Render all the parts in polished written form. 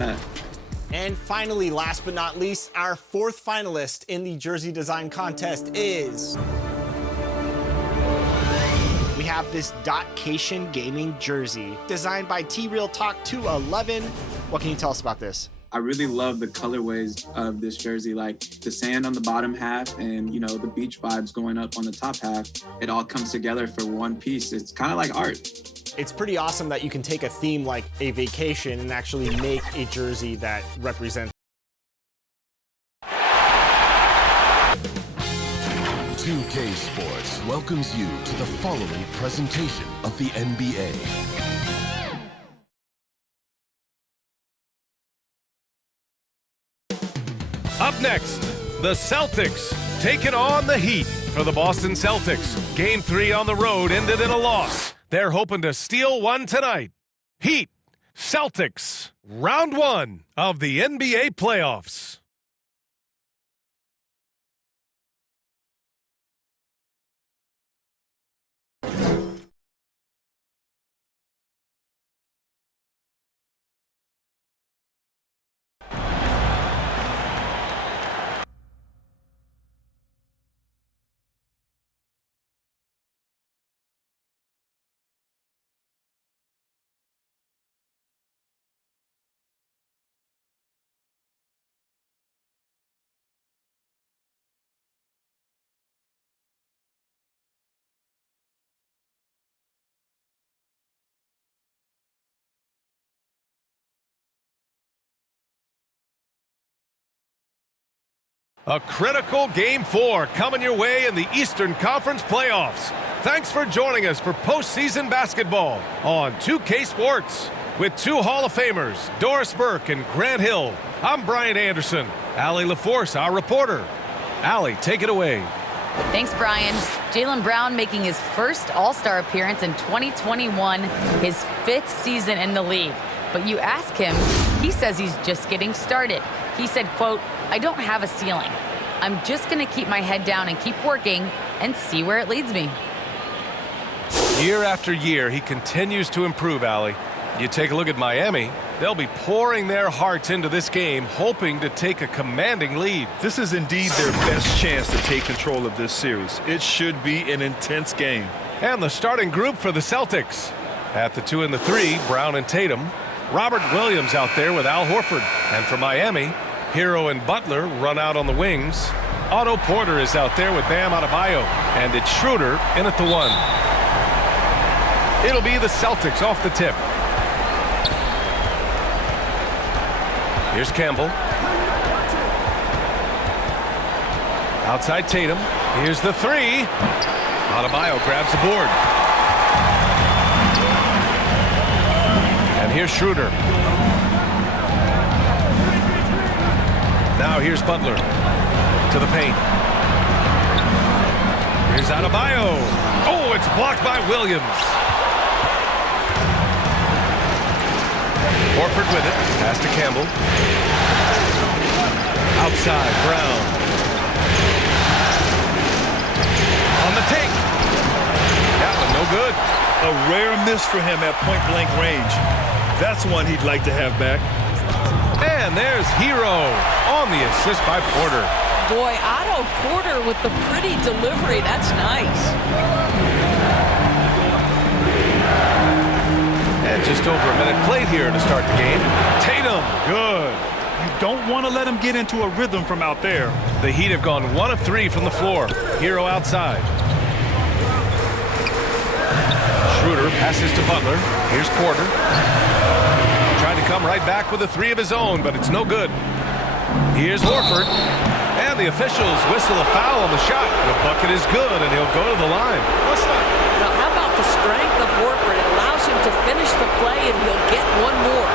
And finally, last but not least, our fourth finalist in the jersey design contest is... we have this Dotcation Gaming jersey designed by T-Real Talk 211. What can you tell us about this? I really love the colorways of this jersey, like the sand on the bottom half and, you know, the beach vibes going up on the top half. It all comes together for one piece. It's kind of like art. It's pretty awesome that you can take a theme like a vacation and actually make a jersey that represents. 2K Sports welcomes you to the following presentation of the NBA. Up next, the Celtics taking on the Heat for the Boston Celtics. Game 3 on the road ended in a loss. They're hoping to steal one tonight. Heat, Celtics, round 1 of the NBA playoffs. A critical Game 4 coming your way in the Eastern Conference playoffs. Thanks for joining us for postseason basketball on 2K Sports. With 2 Hall of Famers, Doris Burke and Grant Hill, I'm Brian Anderson. Allie LaForce, our reporter. Allie, take it away. Thanks, Brian. Jaylen Brown making his first All-Star appearance in 2021, his 5th season in the league. But you ask him, he says he's just getting started. He said, quote, "I don't have a ceiling. I'm just going to keep my head down and keep working and see where it leads me." Year after year, he continues to improve, Allie. You take a look at Miami, they'll be pouring their hearts into this game, hoping to take a commanding lead. This is indeed their best chance to take control of this series. It should be an intense game. And the starting group for the Celtics. At the 2 and the 3, Brown and Tatum. Robert Williams out there with Al Horford. And for Miami, Hero and Butler run out on the wings. Otto Porter is out there with Bam Adebayo. And it's Schroeder in at the 1. It'll be the Celtics off the tip. Here's Campbell. Outside Tatum. Here's the 3. Adebayo grabs the board. And here's Schroeder. Now here's Butler to the paint. Here's Adebayo. Oh, it's blocked by Williams. Horford with it. Pass to Campbell. Outside, Brown. On the take. That one no good. A rare miss for him at point-blank range. That's one he'd like to have back. And there's Hero on the assist by Porter. Boy, Otto Porter with the pretty delivery. That's nice. And just over a minute played here to start the game. Tatum, good. You don't want to let him get into a rhythm from out there. The Heat have gone 1 of 3 from the floor. Hero outside. Schroeder passes to Butler. Here's Porter. Trying to come right back with a 3 of his own, but it's no good. Here's Horford. And the officials whistle a foul on the shot. The bucket is good, and he'll go to the line. What's that? Now, how about the strength of Horford? It allows him to finish the play, and he'll get one more.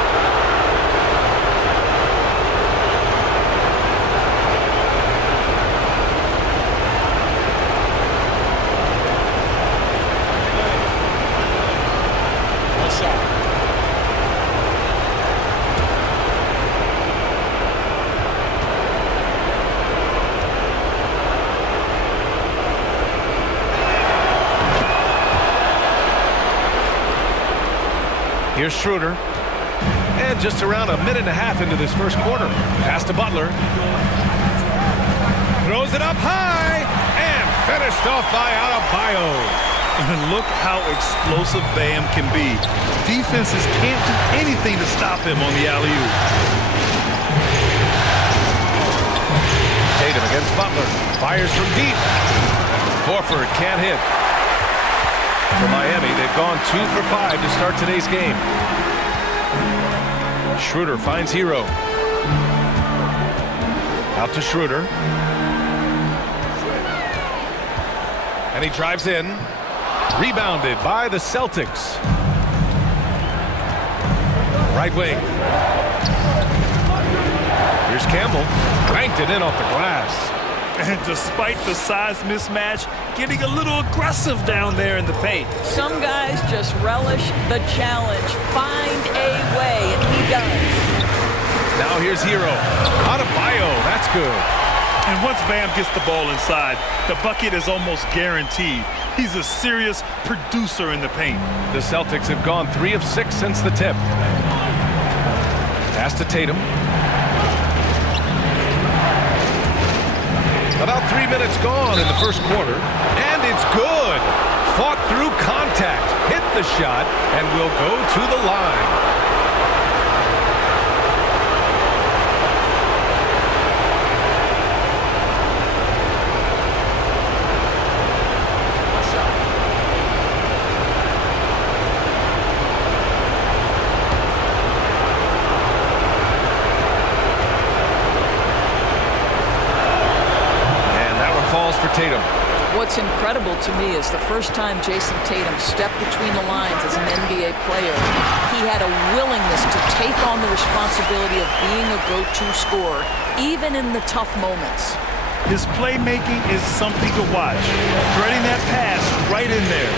Here's Schroeder. And just around a minute and a half into this first quarter. Pass to Butler. Throws it up high and finished off by Adebayo. And look how explosive Bam can be. Defenses can't do anything to stop him on the alley-oop. Tatum against Butler. Fires from deep. Horford can't hit. For Miami, they've gone 2 for 5 to start today's game. Schroeder finds Hero. Out to Schroeder. And he drives in. Rebounded by the Celtics. Right wing. Here's Campbell. Banked it in off the glass. And despite the size mismatch, getting a little aggressive down there in the paint. Some guys just relish the challenge. Find a way, and he does. Now here's Hero. Adebayo, that's good. And once Bam gets the ball inside, the bucket is almost guaranteed. He's a serious producer in the paint. The Celtics have gone 3 of 6 since the tip. Pass to Tatum. About 3 minutes gone in the first quarter. And it's good. Fought through contact. Hit the shot and will go to the line. Tatum. What's incredible to me is the first time Jason Tatum stepped between the lines as an NBA player, he had a willingness to take on the responsibility of being a go-to scorer, even in the tough moments. His playmaking is something to watch. Threading that pass right in there.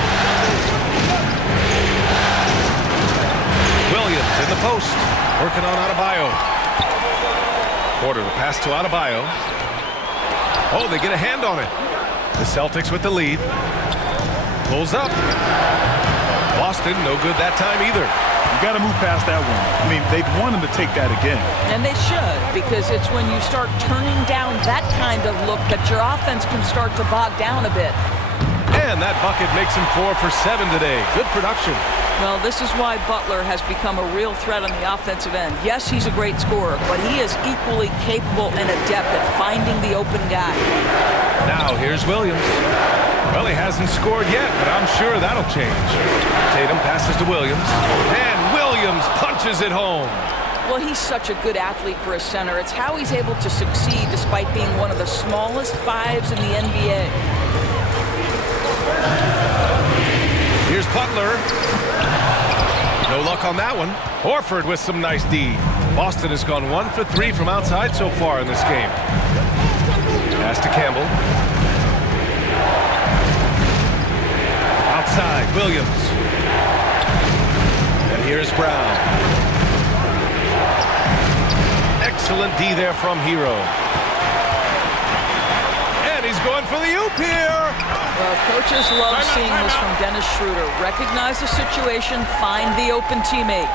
Williams in the post, working on Adebayo. Porter the pass to Adebayo. Oh, they get a hand on it. The Celtics with the lead. Pulls up. Boston, no good that time either. You got to move past that one. I mean, they'd want him to take that again. And they should, because it's when you start turning down that kind of look that your offense can start to bog down a bit. And that bucket makes him 4 for 7 today. Good production. Well, this is why Butler has become a real threat on the offensive end. Yes, he's a great scorer, but he is equally capable and adept at finding the open guy. Now here's Williams. Well, he hasn't scored yet, but I'm sure that'll change. Tatum passes to Williams, and Williams punches it home. Well, he's such a good athlete for a center. It's how he's able to succeed despite being one of the smallest fives in the NBA. Here's Butler. No luck on that one. Horford with some nice D. Boston has gone 1 for 3 from outside so far in this game. Pass to Campbell. Outside, Williams. And here's Brown. Excellent D there from Hero. And he's going for the oop here. Well, coaches love seeing this from Dennis Schroeder. Recognize the situation, find the open teammate.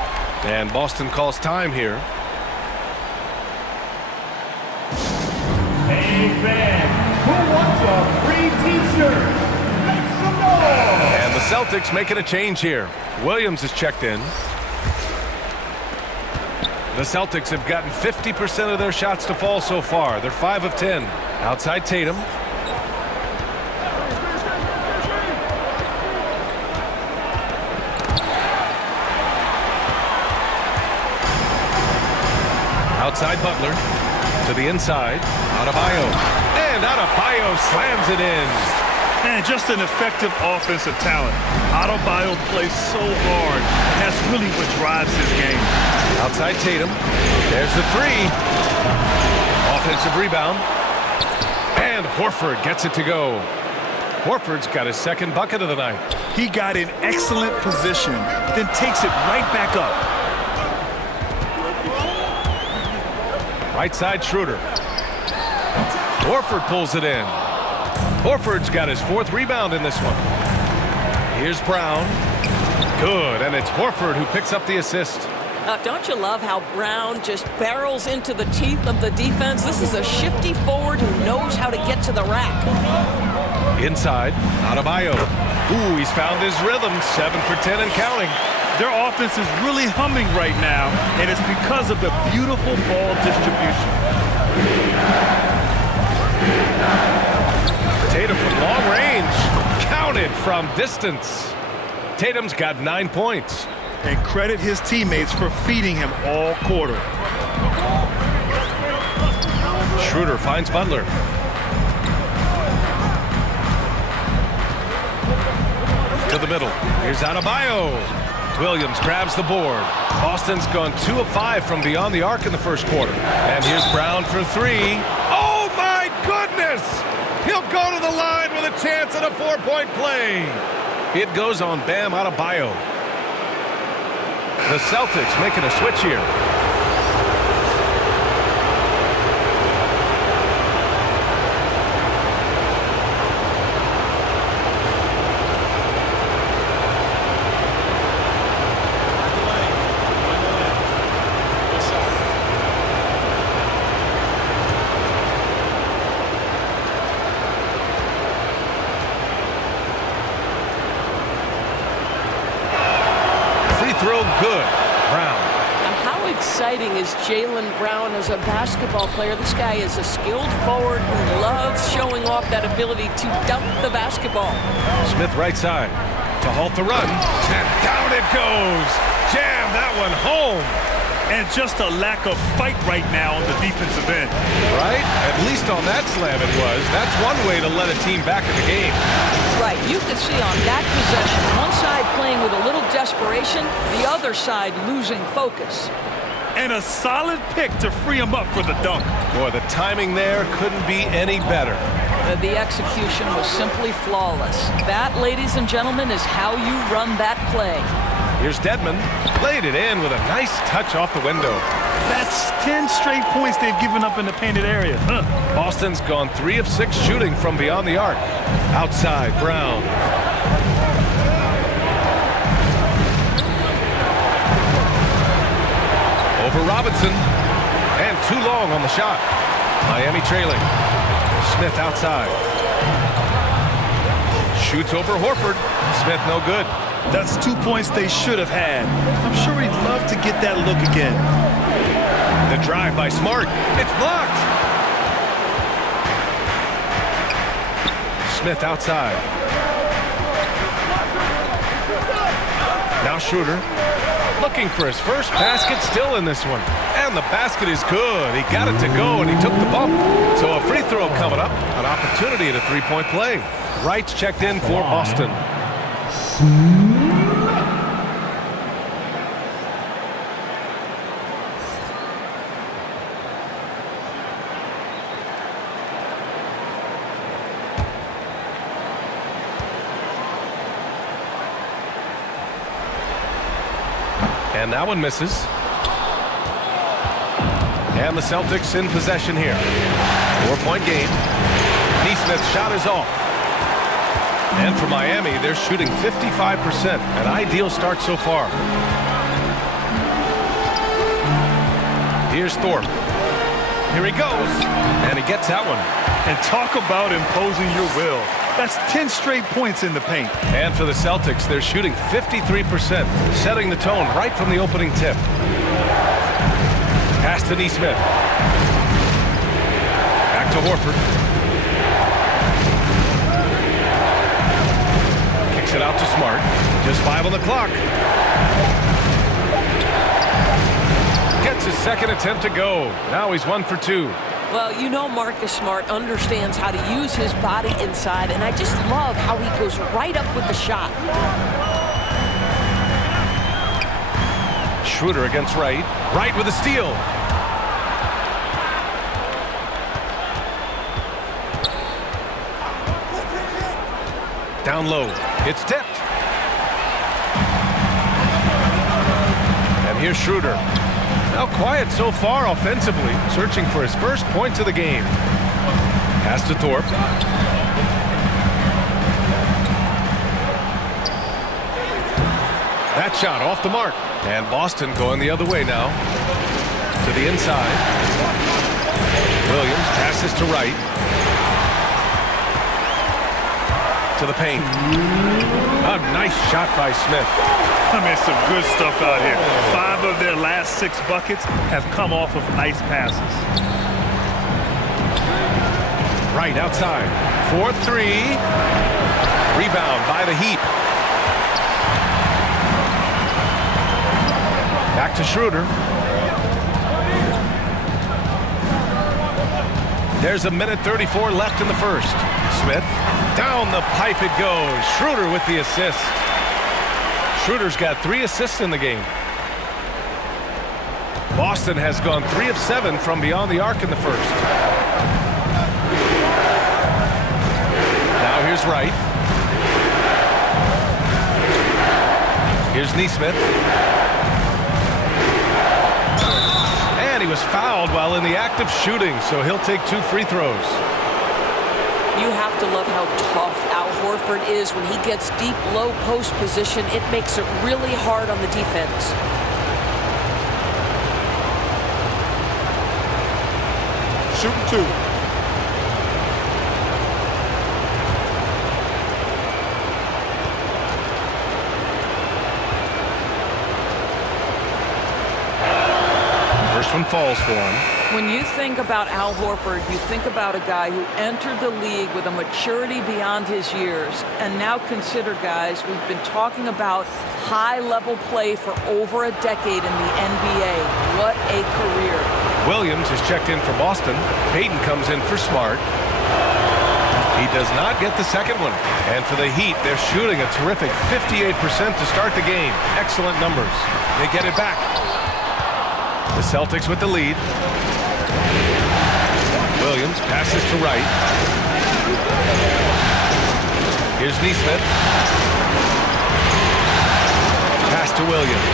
And Boston calls time here. Hey, fan, who wants a free t-shirt? Make some noise! And the Celtics making a change here. Williams is checked in. The Celtics have gotten 50% of their shots to fall so far. They're 5 of 10. Outside Tatum. Outside Butler. To the inside. Adebayo. And Adebayo slams it in. And just an effective offensive talent. Adebayo plays so hard, and that's really what drives his game. Outside Tatum. There's the 3. Offensive rebound. And Horford gets it to go. Horford's got his second bucket of the night. He got in excellent position, then takes it right back up. Right side Schroeder. Horford pulls it in. Horford's got his 4th rebound in this one. Here's Brown. Good, and it's Horford who picks up the assist. Don't you love how Brown just barrels into the teeth of the defense? This is a shifty forward who knows how to get to the rack. Inside, Adebayo. Ooh, he's found his rhythm. 7 for 10 and counting. Their offense is really humming right now, and it's because of the beautiful ball distribution. Tatum from long range. Counted from distance. Tatum's got 9 points. And credit his teammates for feeding him all quarter. Schroeder finds Butler. To the middle. Here's Adebayo. Williams grabs the board. Boston's gone 2 of 5 from beyond the arc in the first quarter. And here's Brown for 3. Oh my goodness! He'll go to the line with a chance at a 4-point play. It goes on Bam Adebayo. The Celtics making a switch here. Throw good. Brown. Now, how exciting is Jaylen Brown as a basketball player? This guy is a skilled forward who loves showing off that ability to dunk the basketball. Smith right side to halt the run. And down it goes. Jam that one home. And just a lack of fight right now on the defensive end. Right? At least on that slam it was. That's one way to let a team back in the game. Right, you could see on that possession, one side playing with a little desperation, the other side losing focus. And a solid pick to free him up for the dunk. Boy, the timing there couldn't be any better. The execution was simply flawless. That, ladies and gentlemen, is how you run that play. Here's Dedmon. Laid it in with a nice touch off the window. That's 10 straight points they've given up in the painted area. Boston's gone 3 of 6 shooting from beyond the arc. Outside, Brown. Over Robinson. And too long on the shot. Miami trailing. Smith outside. Shoots over Horford. Smith no good. That's 2 points they should have had. I'm sure he'd love to get that look again. The drive by Smart. It's blocked. Smith outside. Now Schroeder. Looking for his first basket, still in this one. And the basket is good. He got it to go, and he took the bump. So a free throw coming up. An opportunity at a 3-point play. Wright's checked in for Boston. And that one misses. And the Celtics in possession here. 4-point game. Nesmith's shot is off. And for Miami, they're shooting 55%. An ideal start so far. Here's Thorpe. Here he goes. And he gets that one. And talk about imposing your will. That's 10 straight points in the paint. And for the Celtics, they're shooting 53%, setting the tone right from the opening tip. Pass to Nesmith. Back to Horford. Kicks it out to Smart. Just 5 on the clock. Gets his second attempt to go. Now he's 1 for 2. Well, you know Marcus Smart understands how to use his body inside, and I just love how he goes right up with the shot. Schroeder against Wright. Wright with a steal. Down low. It's tipped. And here's Schroeder. Now quiet so far offensively, searching for his first points of the game. Pass to Thorpe. That That shot off the mark. And Boston going the other way now. To the inside. Williams passes to right. To the paint. A nice shot by Smith. I mean, some good stuff out here. 5 of their last 6 buckets have come off of nice passes. Right outside. 4-3. Rebound by the Heat. Back to Schroeder. There's 1:34 left in the first. Smith. Down the pipe it goes. Schroeder with the assist. Schroeder's got 3 assists in the game. Boston has gone 3 of 7 from beyond the arc in the first. Now here's Wright. Here's Nesmith. And he was fouled while in the act of shooting, so he'll take 2 free throws. You have to love how tough Al Horford is when he gets deep, low post position. It makes it really hard on the defense. Shooting 2. First one falls for him. When you think about Al Horford, you think about a guy who entered the league with a maturity beyond his years. And now consider, guys, we've been talking about high-level play for over a decade in the NBA. What a career. Williams is checked in for Boston. Payton comes in for Smart. He does not get the second one. And for the Heat, they're shooting a terrific 58% to start the game. Excellent numbers. They get it back. The Celtics with the lead. Williams passes to right. Here's Nesmith. Pass to Williams.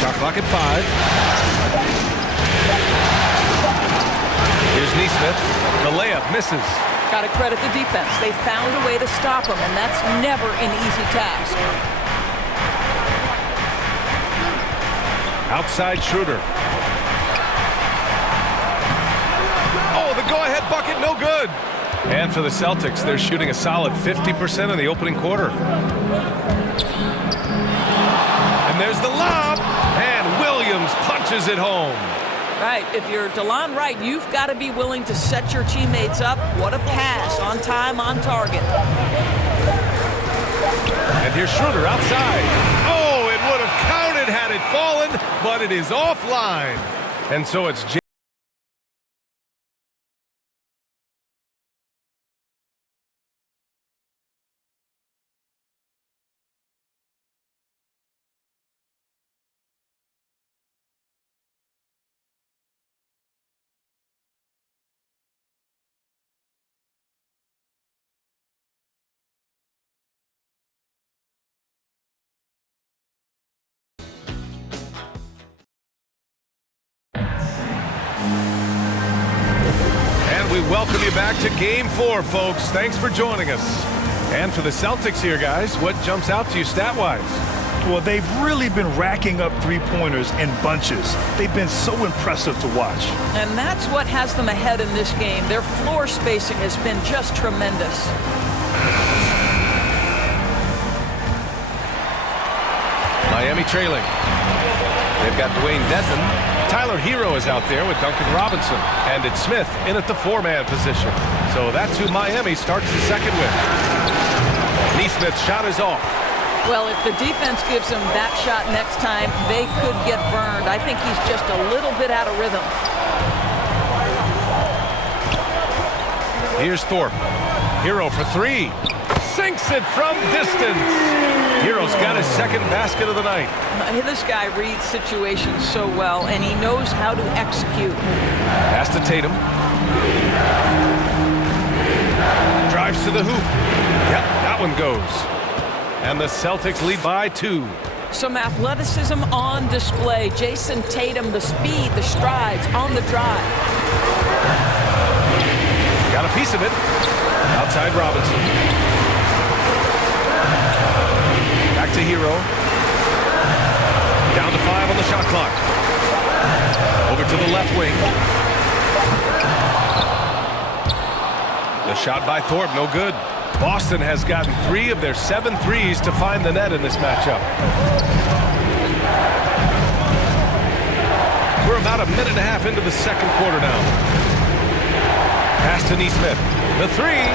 Shot clock at 5. Here's Nesmith. The layup misses. Got to credit the defense. They found a way to stop him, and that's never an easy task. Outside Schroeder. Oh, the go-ahead bucket, no good. And for the Celtics, they're shooting a solid 50% in the opening quarter. And there's the lob, and Williams punches it home. Right, if you're DeLon Wright, you've got to be willing to set your teammates up. What a pass, on time, on target. And here's Schroeder outside. Oh, it would have counted had it fallen, but it is offline. And so it's we welcome you back to Game 4, folks. Thanks for joining us. And for the Celtics here, guys, what jumps out to you stat-wise? Well, they've really been racking up 3-pointers in bunches. They've been so impressive to watch. And that's what has them ahead in this game. Their floor spacing has been just tremendous. Miami trailing. They've got Dwayne Dedmon. Tyler Hero is out there with Duncan Robinson. And it's Smith in at the 4-man position. So that's who Miami starts the second with. Nesmith's shot is off. Well, if the defense gives him that shot next time, they could get burned. I think he's just a little bit out of rhythm. Here's Thorpe. Hero for 3. Sinks it from distance. Hero's got his second basket of the night. This guy reads situations so well, and he knows how to execute. Pass to Tatum. Drives to the hoop. Yep, that one goes. And the Celtics lead by 2. Some athleticism on display. Jason Tatum, the speed, the strides on the drive. Got a piece of it. Outside Robinson. to Hero. Down to 5 on the shot clock. Over to the left wing. The shot by Thorpe, no good. Boston has gotten 3 of their 7 threes to find the net in this matchup. We're about a minute and a half into the second quarter now. Pass to Neesmith. The 3.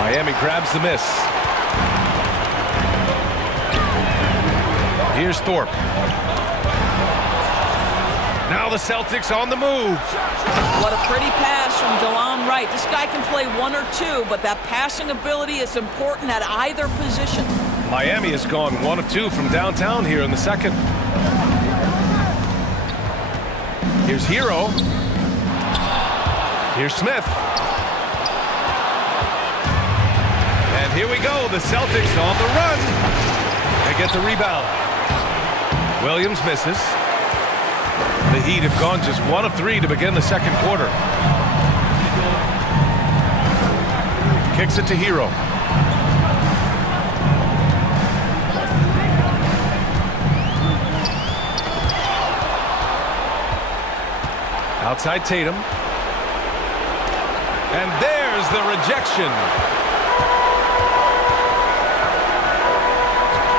Miami grabs the miss. Here's Thorpe. Now the Celtics on the move. What a pretty pass from DeLon Wright. This guy can play 1 or 2, but that passing ability is important at either position. Miami has gone 1 of 2 from downtown here in the second. Here's Hero. Here's Smith. And here we go. The Celtics on the run. They get the rebound. Williams misses. The Heat have gone just 1 of 3 to begin the second quarter. Kicks it to Hero. Outside Tatum. And there's the rejection.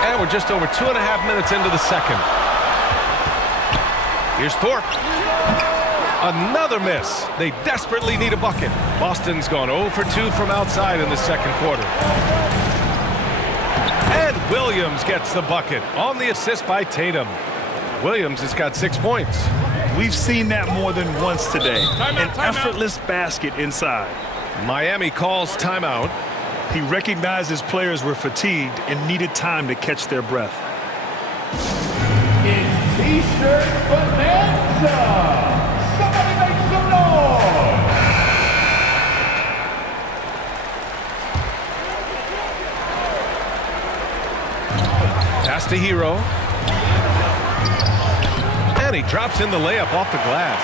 And we're just over 2.5 minutes into the second. Here's Thorpe. Another miss. They desperately need a bucket. Boston's gone 0 for 2 from outside in the second quarter. And Williams gets the bucket on the assist by Tatum. Williams has got 6 points. We've seen that more than once today. An effortless basket inside. Miami calls timeout. He recognized his players were fatigued and needed time to catch their breath. It's T-shirt bonanza. Somebody make some noise. Pass to Hero. And he drops in the layup off the glass.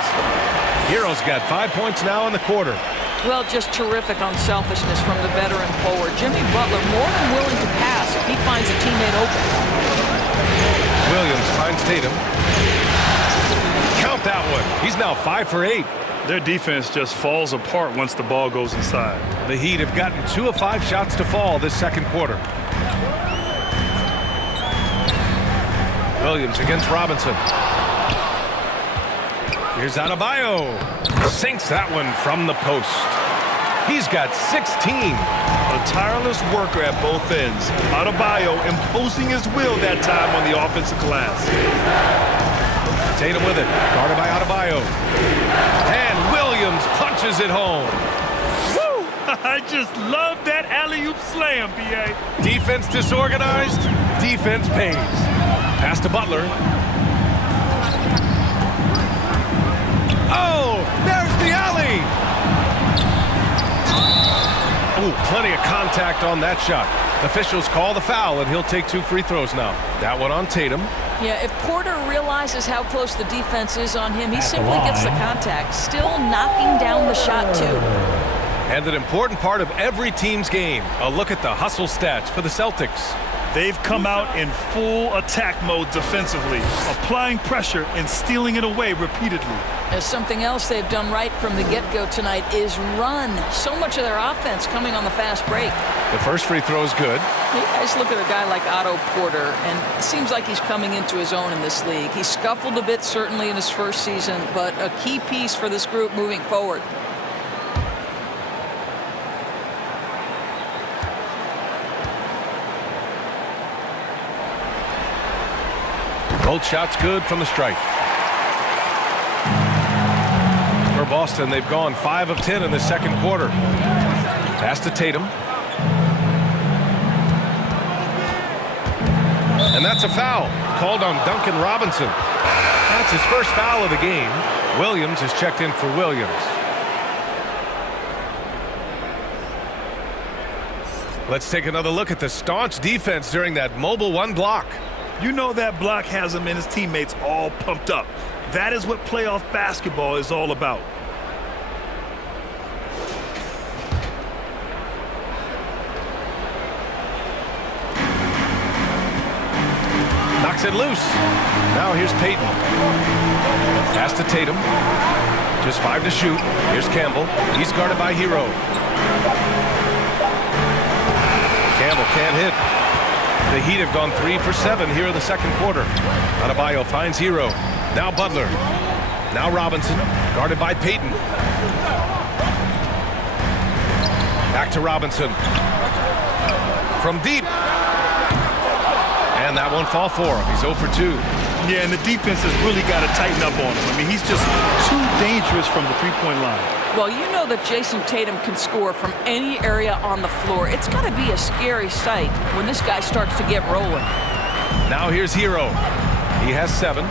Hero's got 5 points now in the quarter. Well, just terrific unselfishness from the veteran forward. Jimmy Butler more than willing to pass if he finds a teammate open. Williams finds Tatum. Count that one. He's now 5 for 8. Their defense just falls apart once the ball goes inside. The Heat have gotten 2 of 5 shots to fall this second quarter. Williams against Robinson. Here's Adebayo. Sinks that one from the post. He's got 16. A tireless worker at both ends. Adebayo imposing his will that time on the offensive glass. Tatum with it. Guarded by Adebayo. And Williams punches it home. Woo! I just love that alley-oop slam, B.A. Defense disorganized. Defense pays. Pass to Butler. Oh, there's the alley. Oh, plenty of contact on that shot. Officials call the foul, and he'll take 2 free throws now. That one on Tatum. Yeah, if Porter realizes how close the defense is on him, he simply gets the contact. Still knocking down the shot, too. And an important part of every team's game. A look at the hustle stats for the Celtics. They've come out in full attack mode defensively, applying pressure and stealing it away repeatedly. There's something else they've done right from the get-go tonight is run. So much of their offense coming on the fast break. The first free throw is good. You guys look at a guy like Otto Porter, and it seems like he's coming into his own in this league. He scuffled a bit, certainly, in his first season, but a key piece for this group moving forward. Both shots good from the strike. For Boston, they've gone 5 of 10 in the second quarter. Pass to Tatum. And that's a foul called on Duncan Robinson. That's his first foul of the game. Williams is checked in for Williams. Let's take another look at the staunch defense during that mobile 1 block. You know that block has him and his teammates all pumped up. That is what playoff basketball is all about. Gets it loose. Now here's Payton. Pass to Tatum. Just 5 to shoot. Here's Campbell. He's guarded by Hero. Campbell can't hit. The Heat have gone 3 for 7 here in the second quarter. Adebayo finds Hero. Now Butler. Now Robinson. Guarded by Payton. Back to Robinson. From deep. And that won't fall for him. He's 0 for 2. Yeah, and the defense has really got to tighten up on him. I mean, he's just too dangerous from the three-point line. Well, you know that Jason Tatum can score from any area on the floor. It's got to be a scary sight when this guy starts to get rolling. Now here's Hero. He has 7.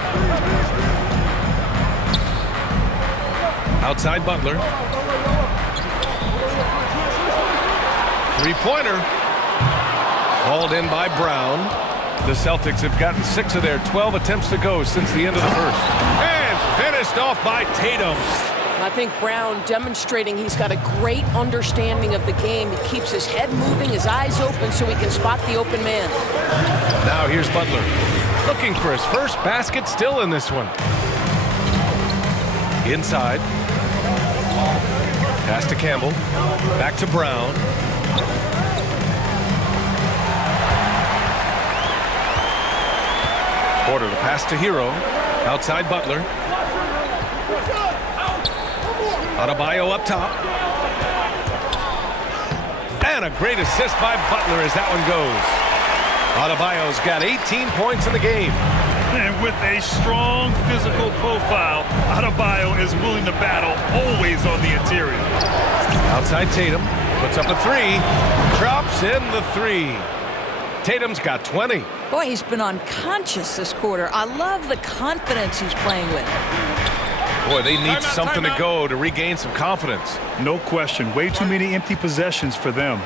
Outside Butler. Three-pointer. Hauled in by Brown. The Celtics have gotten 6 of their 12 attempts to go since the end of the first. And finished off by Tatum. I think Brown demonstrating he's got a great understanding of the game. He keeps his head moving, his eyes open so he can spot the open man. Now here's Butler. Looking for his first basket still in this one. Inside. Pass to Campbell. Back to Brown. Porter to pass to Hero. Outside Butler. Adebayo up top. And a great assist by Butler as that one goes. Adebayo's got 18 points in the game. And with a strong physical profile, Adebayo is willing to battle always on the interior. Outside Tatum. Puts up a 3. Drops in the 3. Tatum's got 20. Boy, he's been unconscious this quarter. I love the confidence he's playing with. Boy, they need something to go to regain some confidence. No question. Way too many empty possessions for them.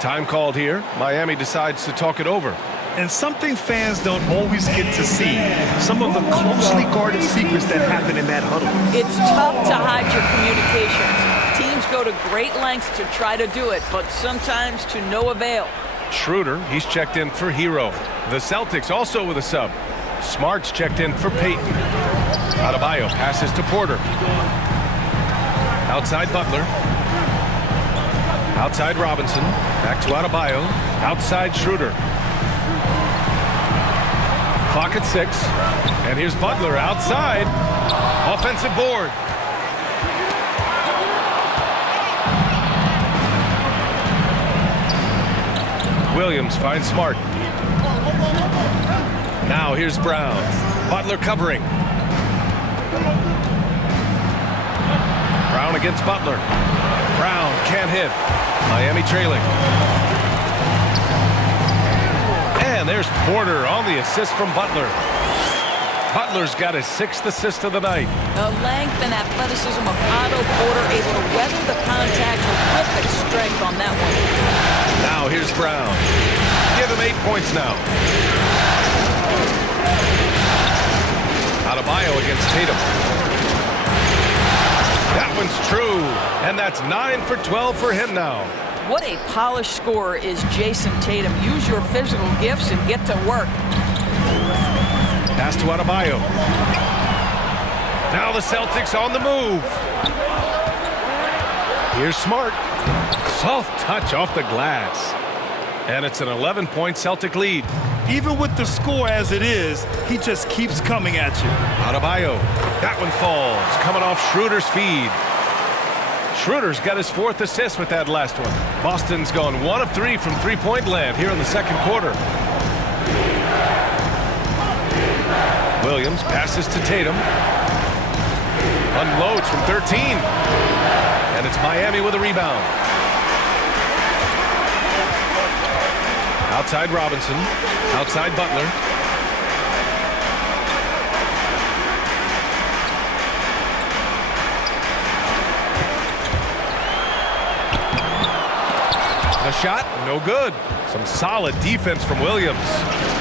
Time called here. Miami decides to talk it over. And something fans don't always get to see. Some of the closely guarded secrets that happen in that huddle. It's tough to hide your communications. Teams go to great lengths to try to do it, but sometimes to no avail. Schroeder, he's checked in for Hero. The Celtics also with a sub. Smart's checked in for Payton. Adebayo passes to Porter. Outside Butler. Outside Robinson. Back to Adebayo. Outside Schroeder. Clock at 6. And here's Butler outside. Offensive board. Williams finds Smart. Now here's Brown. Butler covering. Brown against Butler. Brown can't hit. Miami trailing. And there's Porter on the assist from Butler. Butler's got his 6th assist of the night. The length and athleticism of Otto Porter able to weather the contact with perfect strength on that one. Now here's Brown. Give him 8 points now. Adebayo against Tatum. That one's true. And that's 9 for 12 for him now. What a polished scorer is Jason Tatum. Use your physical gifts and get to work. Pass to Adebayo. Now the Celtics on the move. Here's Smart. Soft touch off the glass. And it's an 11-point Celtic lead. Even with the score as it is, he just keeps coming at you. Adebayo. That one falls. Coming off Schroeder's feed. Schroeder's got his 4th assist with that last one. Boston's gone 1 of 3 from three-point land here in the second quarter. Williams passes to Tatum. Unloads from 13. And it's Miami with a rebound. Outside Robinson. Outside Butler. The shot, no good. Some solid defense from Williams.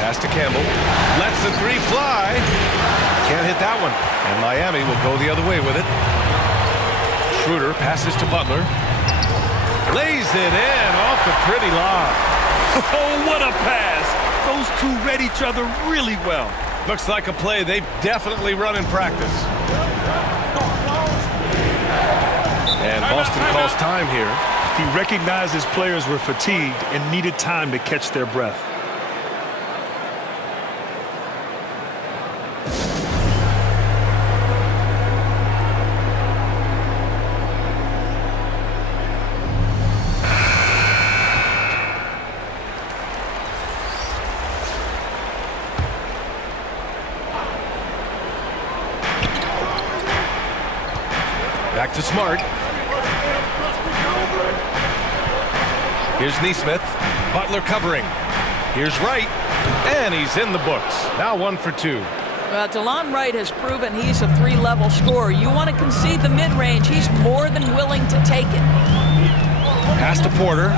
Pass to Campbell. Lets the 3 fly. Can't hit that one. And Miami will go the other way with it. Schroeder passes to Butler. Lays it in off the pretty lob. Oh, what a pass. Those two read each other really well. Looks like a play they've definitely run in practice. And Boston calls time here. He recognized his players were fatigued and needed time to catch their breath. Back to Smart. Here's Neesmith. Butler covering. Here's Wright. And he's in the books. Now 1 for 2. Well, DeLon Wright has proven he's a 3-level scorer. You want to concede the mid-range. He's more than willing to take it. Pass to Porter.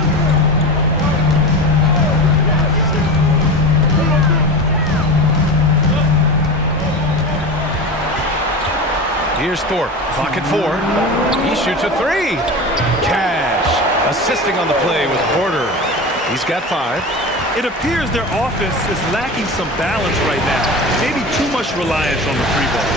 Here's Thorpe. Clock at 4. He shoots a 3. Cash. Assisting on the play with Porter. He's got 5. It appears their offense is lacking some balance right now. Maybe too much reliance on the 3-ball.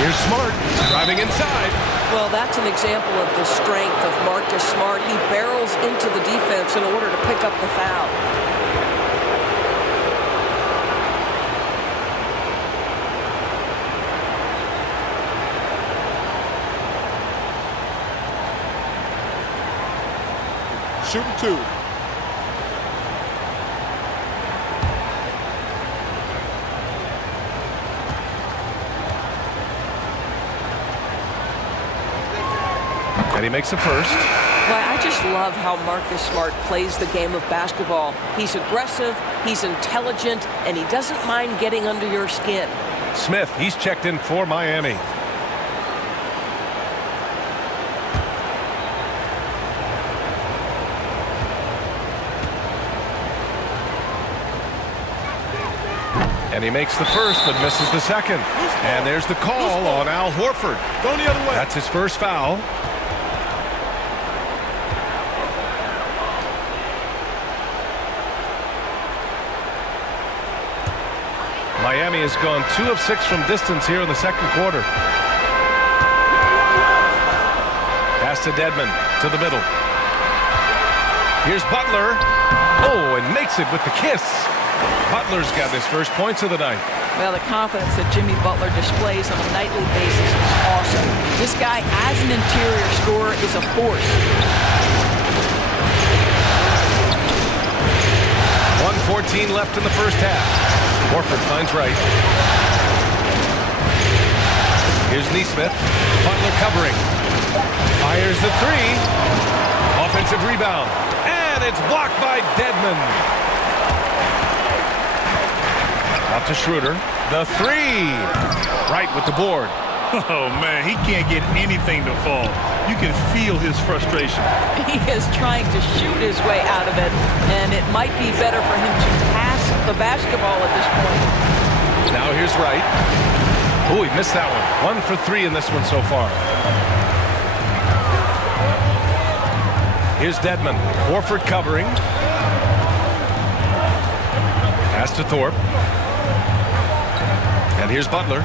Here's Smart. Driving inside. Well, that's an example of the strength of Marcus Smart. He barrels into the defense in order to pick up the foul. Shooting 2. And he makes a first. Well, I just love how Marcus Smart plays the game of basketball. He's aggressive, he's intelligent, and he doesn't mind getting under your skin. Smith, he's checked in for Miami. And he makes the first, but misses the second. And there's the call on Al Horford. Go the other way. That's his first foul. Miami has gone 2 of 6 from distance here in the second quarter. Pass to Dedmon, to the middle. Here's Butler. Oh, and makes it with the kiss. Butler's got his first points of the night. Well, the confidence that Jimmy Butler displays on a nightly basis is awesome. This guy, as an interior scorer, is a force. 1:14 left in the first half. Horford finds Wright. Here's Neesmith. Butler covering. Fires the 3. Offensive rebound. And it's blocked by Dedmon. Out to Schroeder. The 3. Wright with the board. Oh, man, he can't get anything to fall. You can feel his frustration. He is trying to shoot his way out of it, and it might be better for him to pass the basketball at this point. Now here's Wright. Oh, he missed that one. 1 for 3 in this one so far. Here's Dedmon. Horford covering. Pass to Thorpe. And here's Butler.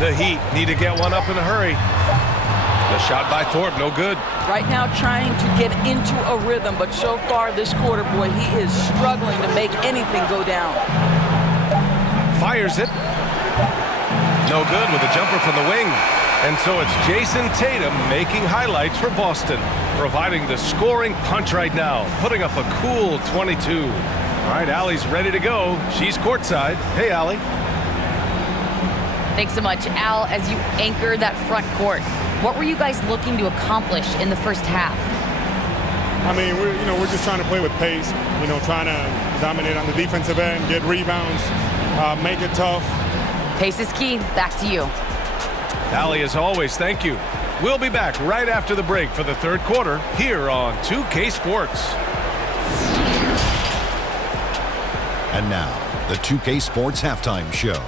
The Heat need to get one up in a hurry. The shot by Thorpe, no good. Right now trying to get into a rhythm, but so far this quarter, boy, he is struggling to make anything go down. Fires it. No good with a jumper from the wing. And so it's Jason Tatum making highlights for Boston, providing the scoring punch right now, putting up a cool 22. All right, Allie's ready to go. She's courtside. Hey, Allie. Thanks so much, Al. As you anchor that front court, what were you guys looking to accomplish in the first half? I mean, we're just trying to play with pace. Trying to dominate on the defensive end, get rebounds, make it tough. Pace is key. Back to you. Allie, as always, thank you. We'll be back right after the break for the third quarter here on 2K Sports. And now, the 2K Sports Halftime Show.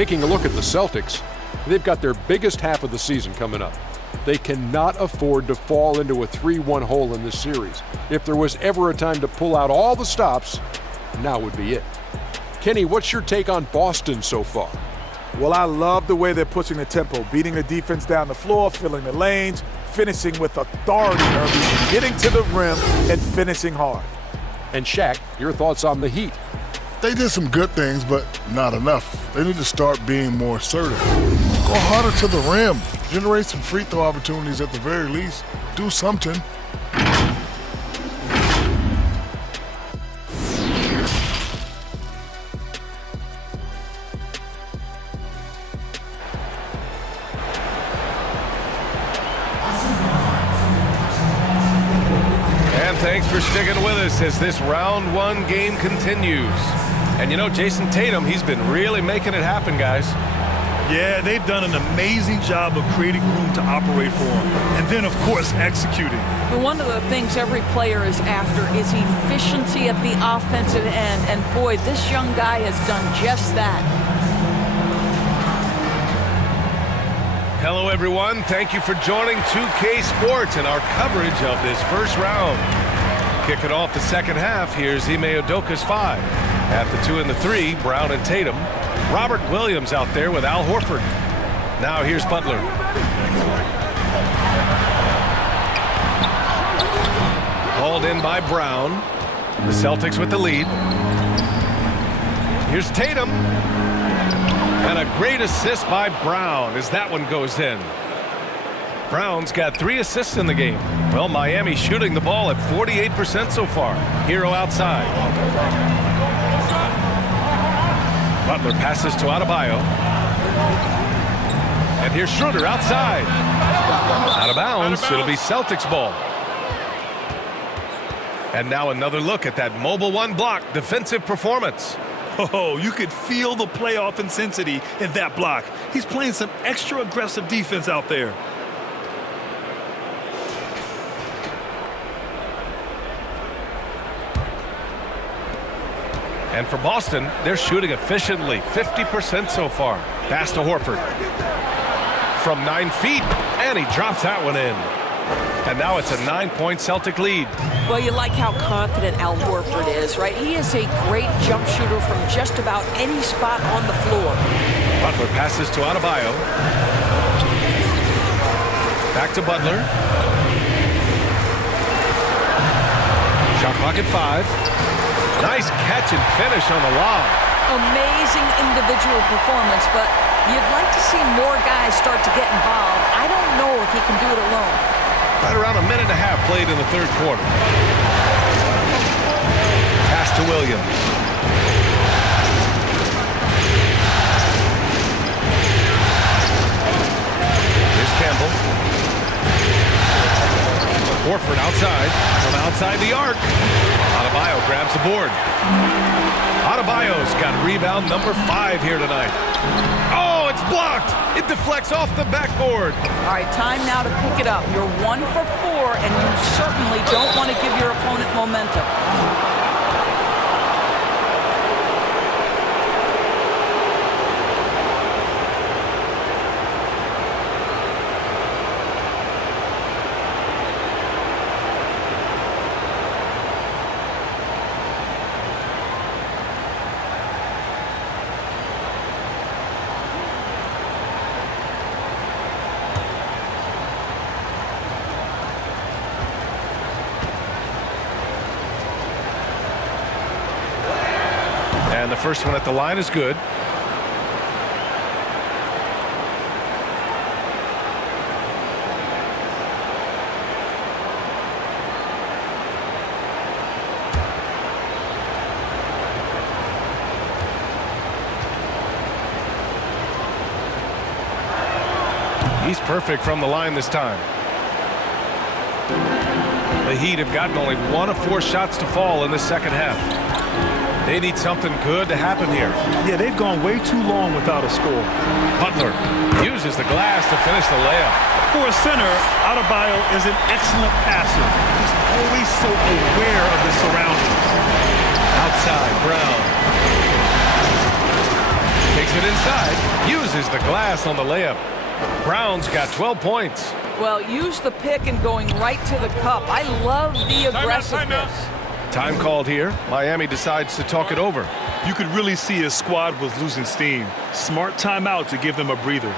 Taking a look at the Celtics, they've got their biggest half of the season coming up. They cannot afford to fall into a 3-1 hole in this series. If there was ever a time to pull out all the stops, now would be it. Kenny, what's your take on Boston so far? Well, I love the way they're pushing the tempo, beating the defense down the floor, filling the lanes, finishing with authority, Irving, getting to the rim and finishing hard. And Shaq, your thoughts on the Heat? They did some good things, but not enough. They need to start being more assertive. Go harder to the rim. Generate some free throw opportunities at the very least. Do something. And thanks for sticking with us as this round one game continues. And you know, Jason Tatum, he's been really making it happen, guys. Yeah, they've done an amazing job of creating room to operate for him. And then, of course, executing. But one of the things every player is after is efficiency at the offensive end. And boy, this young guy has done just that. Hello, everyone. Thank you for joining 2K Sports and our coverage of this first round. Kicking off the second half, here's Ime Udoka's 5. At the 2 and the 3, Brown and Tatum. Robert Williams out there with Al Horford. Now here's Butler. Hauled in by Brown. The Celtics with the lead. Here's Tatum. And a great assist by Brown as that one goes in. Brown's got 3 assists in the game. Well, Miami shooting the ball at 48% so far. Hero outside. Butler passes to Adebayo. And here's Schroeder outside. Out of bounds. It'll be Celtics ball. And now another look at that mobile one block defensive performance. Oh, you could feel the playoff intensity in that block. He's playing some extra aggressive defense out there. And for Boston, they're shooting efficiently, 50% so far. Pass to Horford. From 9 feet, and he drops that one in. And now it's a 9-point Celtic lead. Well, you like how confident Al Horford is, right? He is a great jump shooter from just about any spot on the floor. Butler passes to Adebayo. Back to Butler. Shot clock at 5. Nice catch and finish on the lob. Amazing individual performance, but you'd like to see more guys start to get involved. I don't know if he can do it alone. Right around a minute and a half played in the third quarter. Pass to Williams. Here's Campbell. Horford outside. From outside the arc. Adebayo grabs the board. Adebayo's got rebound number 5 here tonight. Oh, it's blocked. It deflects off the backboard. All right, time now to pick it up. You're 1 for 4, and you certainly don't want to give your opponent momentum. And the first one at the line is good. He's perfect from the line this time. The Heat have gotten only 1 of 4 shots to fall in the second half. They need something good to happen here. Yeah, they've gone way too long without a score. Butler uses the glass to finish the layup. For a center, Adebayo is an excellent passer. He's always so aware of his surroundings. Outside, Brown. Takes Takes it inside, uses the glass on the layup. Brown's got 12 points. Well, use the pick and going right to the cup. I love the aggressiveness. Time called here. Miami decides to talk it over. You could really see his squad was losing steam. Smart timeout to give them a breather.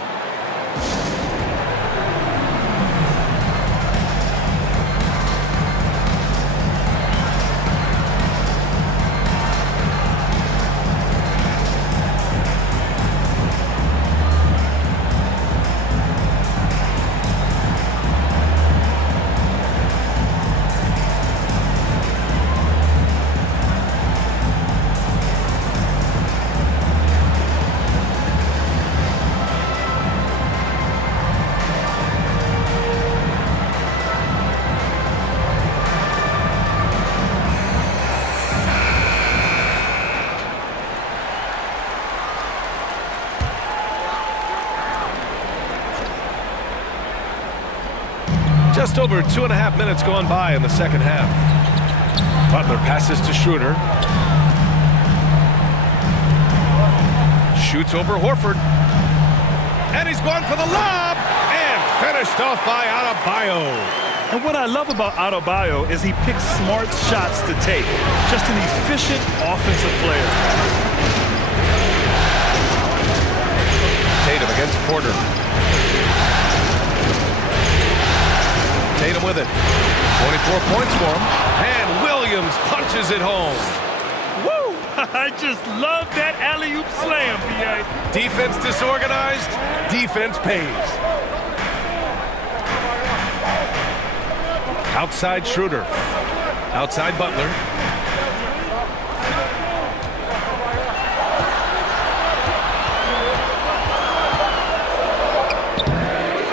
Just over 2.5 minutes gone by in the second half. Butler passes to Schroeder. Shoots over Horford. And he's gone for the lob. And finished off by Adebayo. And what I love about Adebayo is he picks smart shots to take. Just an efficient offensive player. Tatum against Porter. Tatum with it. 24 points for him. And Williams punches it home. Woo! I just love that alley-oop slam, B.A. Defense disorganized. Defense pays. Outside Schroeder. Outside Butler.